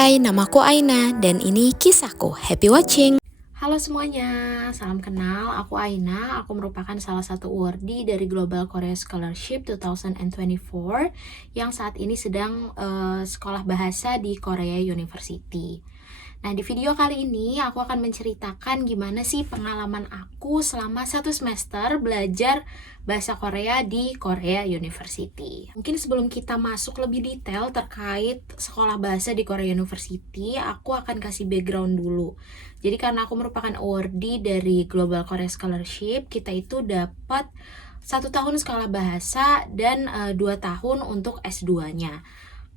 Hai, namaku Aina dan ini kisahku. Happy watching! Halo semuanya, salam kenal. Aku Aina, aku merupakan salah satu awardee dari Global Korea Scholarship 2024 yang saat ini sedang sekolah bahasa di Korea University. Nah, di video kali ini aku akan menceritakan gimana sih pengalaman aku selama 1 semester belajar bahasa Korea di Korea University. Mungkin sebelum kita masuk lebih detail terkait sekolah bahasa di Korea University, aku akan kasih background dulu. Jadi karena aku merupakan awardee dari Global Korea Scholarship, kita itu dapat 1 tahun sekolah bahasa dan 2 tahun untuk S2-nya.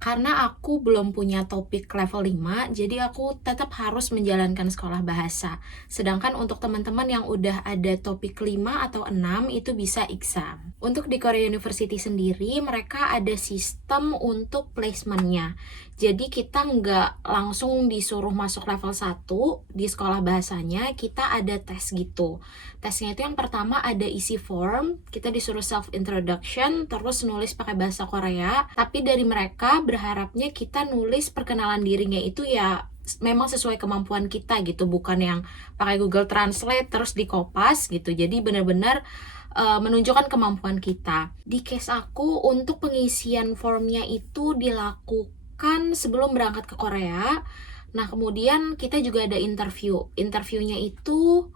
Karena aku belum punya topik level 5, jadi aku tetap harus menjalankan sekolah bahasa. Sedangkan untuk teman-teman yang udah ada topik 5 atau 6, itu bisa exam. Untuk di Korea University sendiri, mereka ada sistem untuk placement-nya. Jadi kita nggak langsung disuruh masuk level 1 di sekolah bahasanya, kita ada tes gitu. Tesnya itu yang pertama ada isi form, kita disuruh self-introduction, terus nulis pakai bahasa Korea. Tapi dari mereka berharapnya kita nulis perkenalan dirinya itu ya memang sesuai kemampuan kita gitu, bukan yang pakai Google Translate terus dikopas gitu. Jadi benar-benar menunjukkan kemampuan kita. Di case aku, untuk pengisian formnya itu dilakukan sebelum berangkat ke Korea. Nah, kemudian kita juga ada interview. Interviewnya itu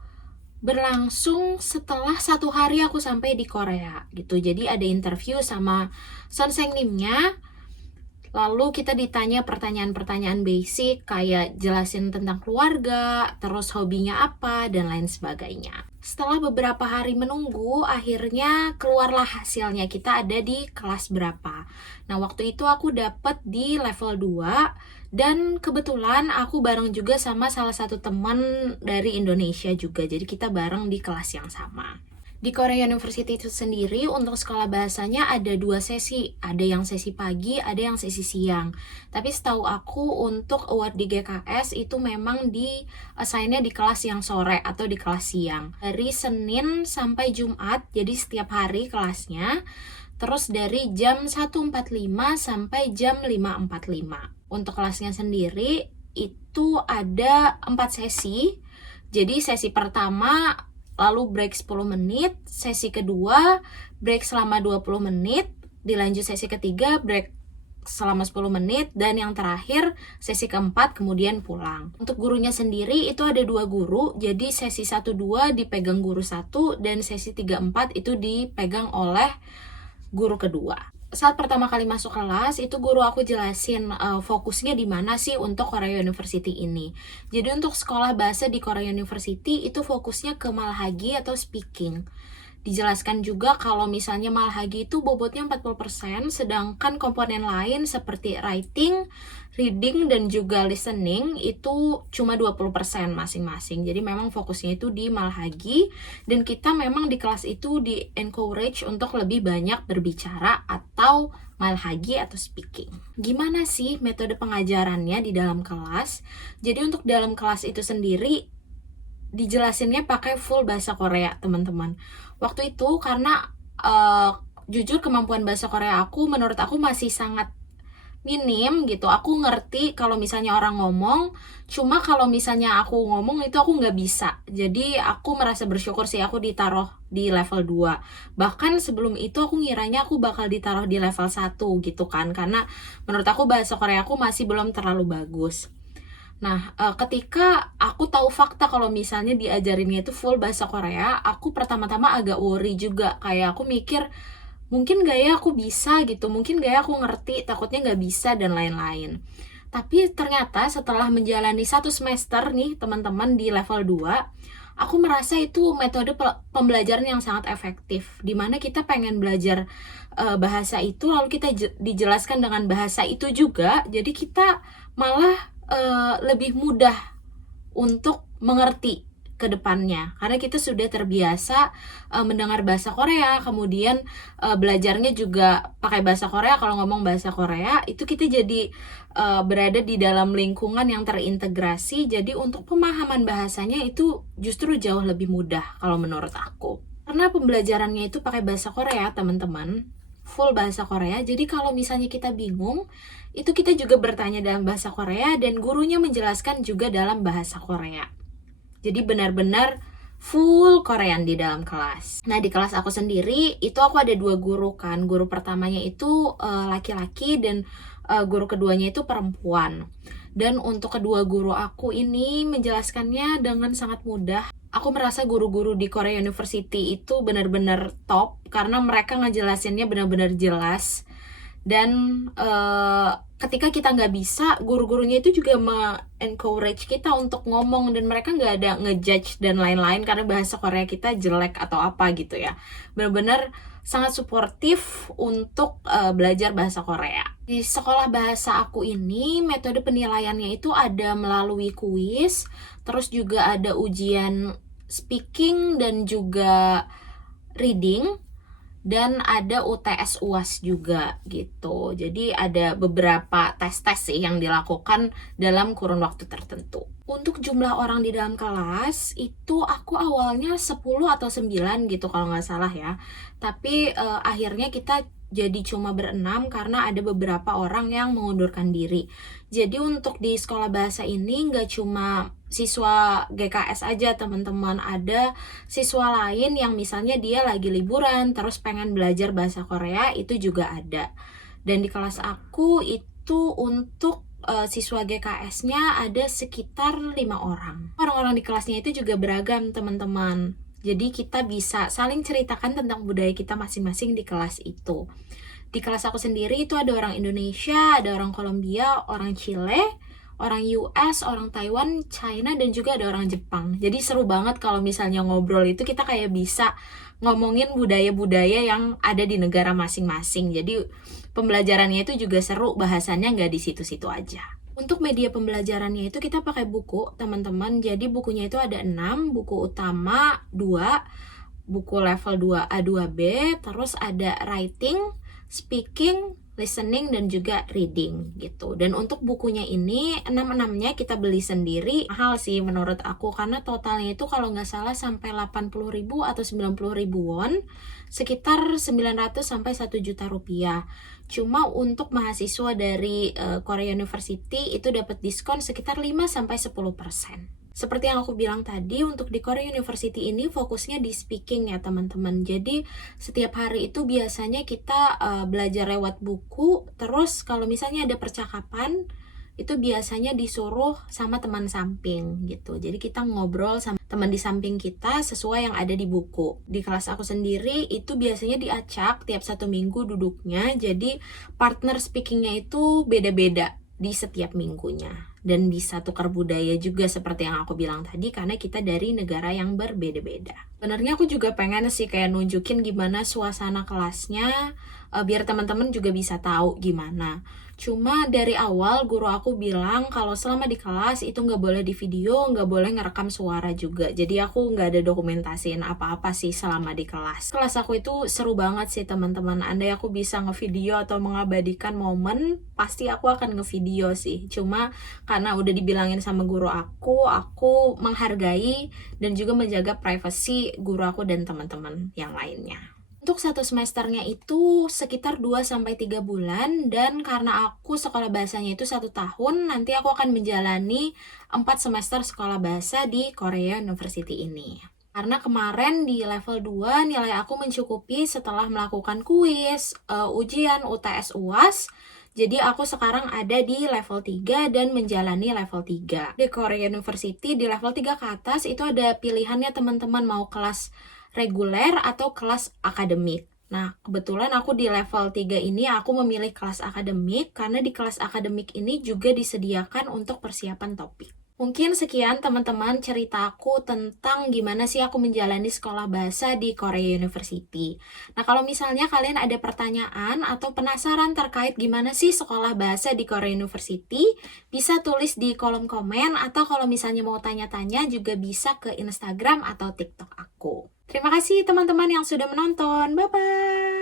berlangsung setelah 1 hari aku sampai di Korea gitu. Jadi ada interview sama Sonsenglimnya. Lalu kita ditanya pertanyaan-pertanyaan basic kayak jelasin tentang keluarga, terus hobinya apa, dan lain sebagainya. Setelah beberapa hari menunggu, akhirnya keluarlah hasilnya, kita ada di kelas berapa. Nah, waktu itu aku dapet di level 2, dan kebetulan aku bareng juga sama salah satu teman dari Indonesia juga, jadi kita bareng di kelas yang sama. Di Korea University itu sendiri untuk sekolah bahasanya ada 2 sesi, ada yang sesi pagi, ada yang sesi siang. Tapi setahu aku untuk award di GKS itu memang di assign-nya di kelas yang sore atau di kelas siang. Dari Senin sampai Jumat, jadi setiap hari kelasnya. Terus dari jam 1.45 sampai jam 5.45. Untuk kelasnya sendiri itu ada 4 sesi. Jadi sesi pertama lalu break 10 menit, sesi kedua break selama 20 menit, dilanjut sesi ketiga break selama 10 menit, dan yang terakhir sesi keempat kemudian pulang. Untuk gurunya sendiri itu ada 2 guru, jadi sesi 1-2 dipegang guru 1 dan sesi 3-4 itu dipegang oleh guru kedua. Saat pertama kali masuk kelas, itu guru aku jelasin fokusnya di mana sih untuk Korea University ini. Jadi untuk sekolah bahasa di Korea University itu fokusnya ke malhagi atau speaking. Dijelaskan juga kalau misalnya malhagi itu bobotnya 40%, sedangkan komponen lain seperti writing, reading, dan juga listening itu cuma 20% masing-masing. Jadi memang fokusnya itu di malhagi, dan kita memang di kelas itu di encourage untuk lebih banyak berbicara atau malhagi atau speaking. Gimana sih metode pengajarannya di dalam kelas? Jadi untuk dalam kelas itu sendiri dijelasinnya pakai full bahasa Korea, teman-teman. Waktu itu karena jujur kemampuan bahasa Korea aku menurut aku masih sangat minim gitu. Aku ngerti kalau misalnya orang ngomong, cuma kalau misalnya aku ngomong itu aku nggak bisa. Jadi aku merasa bersyukur sih aku ditaruh di level 2. Bahkan sebelum itu aku ngiranya aku bakal ditaruh di level 1 gitu kan, karena menurut aku bahasa Korea aku masih belum terlalu bagus. Nah, ketika aku tahu fakta kalau misalnya diajarinnya itu full bahasa Korea, aku pertama-tama agak worry juga. Kayak aku mikir, mungkin gak ya aku bisa gitu, mungkin gak ya aku ngerti, takutnya gak bisa, dan lain-lain. Tapi ternyata setelah menjalani 1 semester nih teman-teman di level 2, aku merasa itu metode pembelajaran yang sangat efektif. Dimana kita pengen belajar bahasa itu, lalu kita dijelaskan dengan bahasa itu juga, jadi kita malah lebih mudah untuk mengerti ke depannya, karena kita sudah terbiasa mendengar bahasa Korea, kemudian belajarnya juga pakai bahasa Korea. Kalau ngomong bahasa Korea itu kita jadi berada di dalam lingkungan yang terintegrasi, jadi untuk pemahaman bahasanya itu justru jauh lebih mudah kalau menurut aku. Karena pembelajarannya itu pakai bahasa Korea, teman-teman, full bahasa Korea. Jadi kalau misalnya kita bingung, itu kita juga bertanya dalam bahasa Korea dan gurunya menjelaskan juga dalam bahasa Korea. Jadi benar-benar full Korean di dalam kelas. Nah, di kelas aku sendiri itu aku ada 2 guru kan. Guru pertamanya itu laki-laki dan guru keduanya itu perempuan. Dan untuk kedua guru aku ini menjelaskannya dengan sangat mudah. Aku merasa guru-guru di Korea University itu benar-benar top karena mereka ngejelasinnya benar-benar jelas. Dan ketika kita nggak bisa, guru-gurunya itu juga encourage kita untuk ngomong dan mereka nggak ada ngejudge dan lain-lain karena bahasa Korea kita jelek atau apa gitu ya. Benar-benar sangat suportif untuk belajar bahasa Korea. Di sekolah bahasa aku ini metode penilaiannya itu ada melalui kuis, terus juga ada ujian speaking dan juga reading, dan ada UTS UAS juga gitu. Jadi ada beberapa tes-tes sih yang dilakukan dalam kurun waktu tertentu. Untuk jumlah orang di dalam kelas itu aku awalnya 10 atau 9 gitu kalau nggak salah ya. Tapi akhirnya kita jadi cuma berenam karena ada beberapa orang yang mengundurkan diri. Jadi untuk di sekolah bahasa ini nggak cuma siswa GKS aja teman-teman, ada siswa lain yang misalnya dia lagi liburan terus pengen belajar bahasa Korea, itu juga ada. Dan di kelas aku itu untuk siswa GKS-nya ada sekitar 5 orang. Orang-orang di kelasnya itu juga beragam teman-teman. Jadi kita bisa saling ceritakan tentang budaya kita masing-masing di kelas itu. Di kelas aku sendiri itu ada orang Indonesia, ada orang Kolombia, orang Chile, orang US, orang Taiwan, China, dan juga ada orang Jepang. Jadi seru banget kalau misalnya ngobrol itu kita kayak bisa ngomongin budaya-budaya yang ada di negara masing-masing. Jadi pembelajarannya itu juga seru, bahasannya nggak di situ-situ aja. Untuk media pembelajarannya itu kita pakai buku, teman-teman. Jadi bukunya itu ada 6, buku utama 2, buku level 2A 2B, terus ada writing, speaking, listening, dan juga reading gitu. Dan untuk bukunya ini 6-6-nya kita beli sendiri. Mahal sih menurut aku karena totalnya itu kalau nggak salah sampai 80.000 atau 90.000 won, sekitar 900 sampai 1 juta rupiah. Cuma untuk mahasiswa dari Korea University itu dapat diskon sekitar 5 sampai 10%. Seperti yang aku bilang tadi, untuk di Korea University ini fokusnya di speaking ya teman-teman. Jadi setiap hari itu biasanya kita belajar lewat buku. Terus kalau misalnya ada percakapan, itu biasanya disuruh sama teman samping gitu. Jadi kita ngobrol sama teman di samping kita sesuai yang ada di buku. Di kelas aku sendiri itu biasanya diacak tiap 1 minggu duduknya. Jadi partner speakingnya itu beda-beda di setiap minggunya. Dan bisa tukar budaya juga seperti yang aku bilang tadi karena kita dari negara yang berbeda-beda. Sebenarnya aku juga pengen sih kayak nunjukin gimana suasana kelasnya biar teman-teman juga bisa tahu gimana. Cuma dari awal guru aku bilang kalau selama di kelas itu nggak boleh di video, nggak boleh ngerekam suara juga. Jadi aku nggak ada dokumentasiin apa-apa sih selama di kelas. Kelas aku itu seru banget sih teman-teman. Andai aku bisa ngevideo atau mengabadikan momen, pasti aku akan ngevideo sih. Cuma karena udah dibilangin sama guru aku menghargai dan juga menjaga privasi guru aku dan teman-teman yang lainnya. Untuk 1 semesternya itu sekitar 2-3 bulan, dan karena aku sekolah bahasanya itu 1 tahun, nanti aku akan menjalani 4 semester sekolah bahasa di Korea University ini. Karena kemarin di level 2 nilai aku mencukupi setelah melakukan kuis, ujian, UTS, UAS. Jadi aku sekarang ada di level 3 dan menjalani level 3. Di Korea University di level 3 ke atas itu ada pilihannya teman-teman mau kelas reguler atau kelas akademik. Nah, kebetulan aku di level 3 ini aku memilih kelas akademik karena di kelas akademik ini juga disediakan untuk persiapan topik. Mungkin sekian teman-teman cerita aku tentang gimana sih aku menjalani sekolah bahasa di Korea University. Nah, kalau misalnya kalian ada pertanyaan atau penasaran terkait gimana sih sekolah bahasa di Korea University, bisa tulis di kolom komen atau kalau misalnya mau tanya-tanya juga bisa ke Instagram atau TikTok aku. Terima kasih teman-teman yang sudah menonton. Bye-bye!